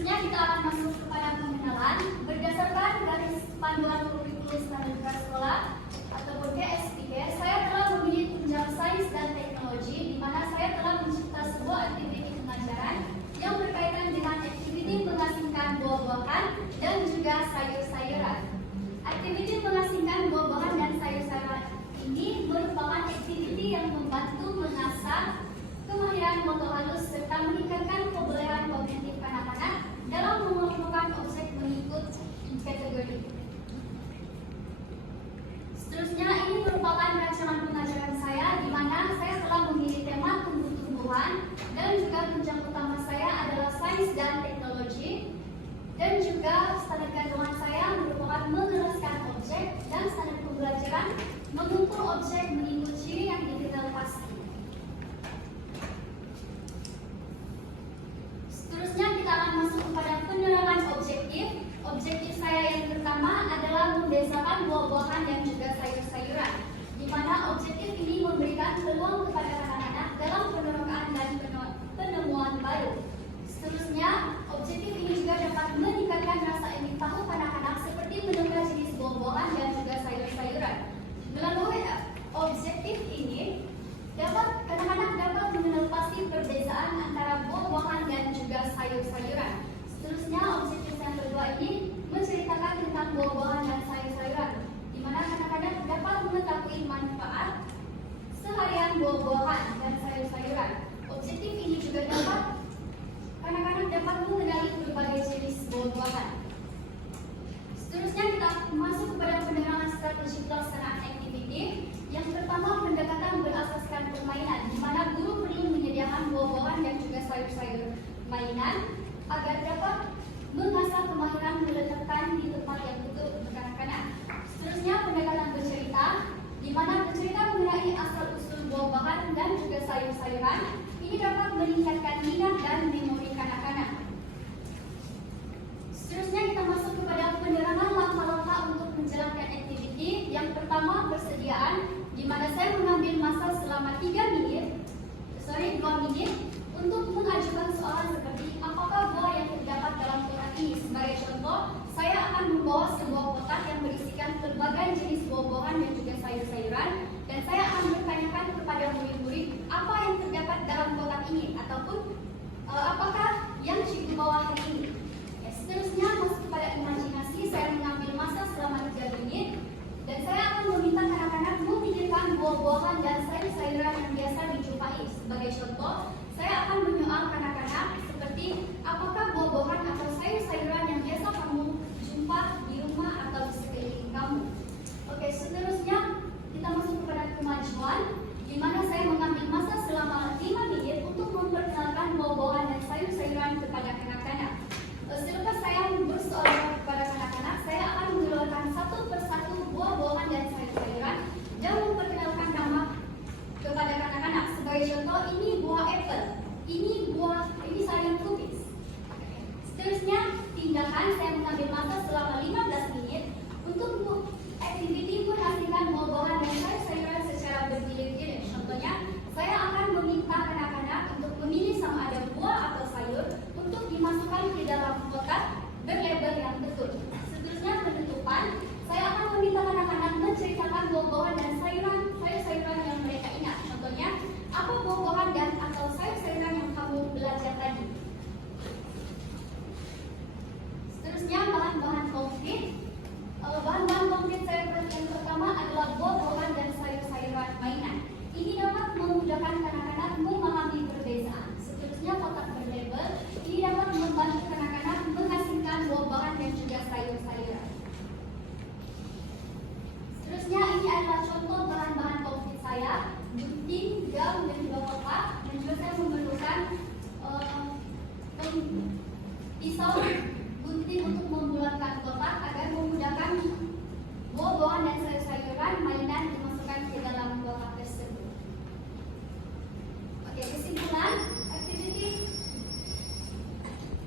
Seterusnya kita akan masuk kepada pengenalan. Berdasarkan garis panduan kurikulum standar sekolah ataupun KSPK, saya telah memilih tunjang sains dan teknologi, di mana saya telah mencipta sebuah aktiviti pengajaran yang berkaitan dengan aktiviti mengasingkan buah-buahan dan juga sayur-sayuran. Aktiviti mengasingkan buah-buahan dan sayur-sayuran ini merupakan aktiviti yang membantu mengasah kemahiran motor halus serta meningkatkan kebolehan kognitif anak-anak dalam mengelompokkan objek mengikut kategori. Seterusnya, ini merupakan rancangan pengajaran saya, di mana saya telah memilih tema tumbuh-tumbuhan dan juga tunjang utama saya adalah sains dan teknologi, dan juga standar kandungan saya merupakan menjelaskan objek dan standar pembelajaran mengukur objek mengikut ciri yang dikenal pasti. Seterusnya kita akan masuk kepada penerangan objektif. Objektif saya yang pertama adalah membedakan buah-buahan dan juga sayur-sayuran, di mana objektif ini memberikan peluang kepada anak-anak dalam penerokan dan penemuan baru. Seterusnya, objektif ini juga dapat meningkatkan rasa ingin tahu anak-anak seperti menemukan jenis buah-buahan dan juga sayur-sayuran. Melalui objektif ini, anak-anak dapat mengenal pasti perbedaan antara buah-buahan dan juga sayur-sayuran. Seterusnya, objektif yang kedua ini menceritakan tentang buah-buahan dan sayur-sayuran, di mana anak-anak dapat mengetahui manfaat seharian buah-buahan dan sayur-sayuran. Objektif ini juga dapat anak-anak dapat mengenali berbagai jenis buah-buahan. Seterusnya kita masuk kepada penerangan strategi pelaksanaan aktiviti. Yang pertama, pendekatan berasaskan permainan, di mana guru perlu menyediakan buah-buahan dan juga sayur-sayur mainan agar dapat mengasah kemahiran meletakkan di tempat yang betul untuk anak-anak. Seterusnya, pendekatan bercerita, di mana bercerita mengenai asal-usul buah-buahan dan juga sayur-sayuran. Ini dapat meningkatkan minat dan memori anak-anak. Seterusnya kita masuk kepada penerangan langkah-langkah untuk menjalankan aktiviti. Yang pertama, persediaan, di mana saya mengambil masa selama 2 menit untuk mengajukan soalan seperti apakah buah yang terdapat dalam kotak ini. Sebagai contoh, saya akan membawa sebuah kotak yang berisikan berbagai jenis buah-buahan dan juga sayur-sayuran, dan saya akan bertanyakan kepada murid-murid apa yang terdapat dalam kotak ini ataupun apakah yang cikgu bawa hari ini. Seterusnya, masuk kepada imajinasi. Saya mengambil masa selama 3 menit dan saya akan meminta anak-anak memikirkan buah-buahan dan sayur-sayuran yang biasa dijumpai. Sebagai contoh, saya akan menyoal anak-anak seperti apakah buah-buahan atau sayur-sayuran yang biasa kamu jumpa di rumah atau di sekeliling kamu. Oke, seterusnya kita masuk kepada kemajuan, di mana saya mengambil masa selama 5 menit untuk memperkenalkan buah-buahan dan sayur-sayuran kepada anak-anak. Selepas saya bersoal kepada anak-anak, saya akan mengeluarkan satu persatu buah-buahan dan sayur-sayuran dan memperkenalkan nama kepada anak-anak. Sebagai contoh, ini buah apple, ini sayur kubis. Seterusnya, tindakan, saya mengambil masa selama 15 menit untuk aktiviti menghasilkan buah-buahan dan sayur-sayuran secara bergilir-gilir. Contohnya, saya akan meminta anak-anak untuk memilih sama ada buah atau sayur untuk dimasukkan ke dalam kotak berlabel yang betul. Seterusnya, penutupan, saya akan meminta anak-anak menceritakan buah-buahan dan sayur-sayuran yang mereka ingat. Contohnya, apa buah-buahan dan atau sayur-sayuran yang kamu belajar tadi. Seterusnya, bahan-bahan konkret. Bahan-bahan konkret saya yang pertama adalah buah-buahan dan sayur-sayuran mainan. Ini dapat memudahkan anak-anak memahami perbedaan. Seterusnya, kotak berlabel. Ini dapat membantu anak-anak menghasilkan buah-buahan dan juga sayur-sayuran. Seterusnya, ini adalah contoh bahan-bahan konkret saya, gunting, gam, dan juga kotak. Dan juga saya memerlukan pisau gunting untuk membulatkan